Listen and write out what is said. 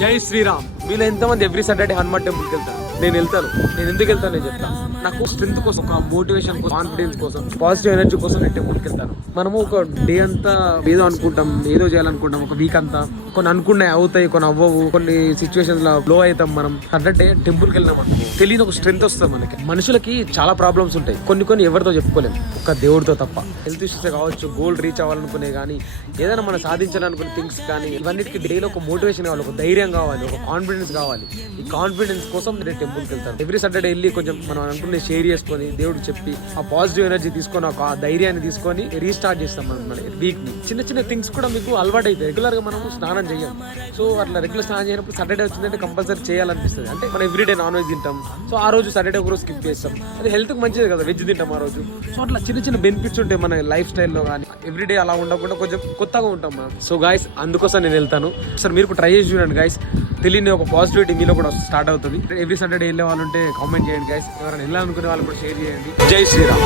జై శ్రీరామ్. వీళ్ళు ఎంతమంది ఎవ్రీ సాటర్డే హనుమాన్ టెంపుల్కి వెళ్తారు. నేను వెళ్తాను. నేను ఎందుకు వెళ్తాను నేను చెప్తాను. నాకు స్ట్రెంత్ కోసం, ఒక మోటివేషన్ కోసం, కాన్ఫిడెన్స్ కోసం, పాజిటివ్ ఎనర్జీ కోసం నేను టెంపుల్కి వెళ్తాను. మనము ఒక డే అంతా ఏదో అనుకుంటాం, ఏదో చేయాలనుకుంటాం. ఒక వీక్ అంతా కొన్ని అనుకున్నాయి అవుతాయి, కొన్ని అవ్వవు. కొన్ని సిచ్యువేషన్స్ లో లో అవుతాం. మనం సాటర్డే టెంపుల్కి వెళ్ళినాం అనుకో, తెలియని ఒక స్ట్రెంత్ వస్తుంది మనకి. మనుషులకి చాలా ప్రాబ్లమ్స్ ఉంటాయి, కొన్ని ఎవరితో చెప్పుకోలేము, ఒక దేవుడితో తప్ప. హెల్త్ ఇష్యూస్ కావచ్చు, గోల్ రీచ్ అవ్వాలనుకునే కానీ, ఏదైనా మనం సాధించాలనుకునే థింగ్స్ కానీ, ఇవన్నిటికీ డైలీ ఒక మోటివేషన్ కావాలి, ఒక ధైర్యం కావాలి, ఒక కాన్ఫిడెన్స్ కావాలి. ఈ కాన్ఫిడెన్స్ కోసం నేను టెంపుల్కి వెళ్తాను. ఎవ్రీ సాటర్డే వెళ్ళి కొంచెం మనం అనుకునే షేర్ చేసుకొని, దేవుడు చెప్పి ఆ పాజిటివ్ ఎనర్జీ తీసుకొని, ఆ ధైర్యాన్ని తీసుకొని రీస్టార్ట్ చేస్తాం మనం మన వీక్ ని. చిన్న థింగ్స్ కూడా మీకు అలవాటు అయితే రెగ్యులర్ గా మనం స్నానం చేయం. సో అట్లా రెగ్యులర్ స్నానం చేయనప్పుడు సాటర్డే వచ్చిందంటే కంపల్సరీ చేయాలనిపిస్తుంది. అంటే మనం ఎవ్రీడే నాన్ వెజ్ తింటాం. సో ఆ రోజు సాటర్డే ఒక రోజు స్కిప్ చేస్తాం. అది హెల్త్ కి మంచిది కదా, వెజ్ తింటాం ఆ రోజు. సో అట్లా చిన్న బెనిఫిట్స్ ఉంటాయి మన లైఫ్ స్టైల్లో కానీ. ఎవ్రీడే అలా ఉండకుండా కొంచెం కొత్తగా ఉంటాం మనం. సో గాయస్, అందుకోసం నేను వెళ్తాను. సార్ మీరు ట్రై చేసి చూడండి గాయస్. తెలియని ఒక పాజిటివిటీ మీలో కూడా స్టార్ట్ అవుతుంది. ఎవ్రీ సాటర్డే వెళ్ళే వాళ్ళు ఉంటే కామెంట్ చేయండి గాయస్. ఎవరైనా వెళ్ళాలనుకునే వాళ్ళు కూడా షేర్ చేయండి. జై శ్రీరామ్.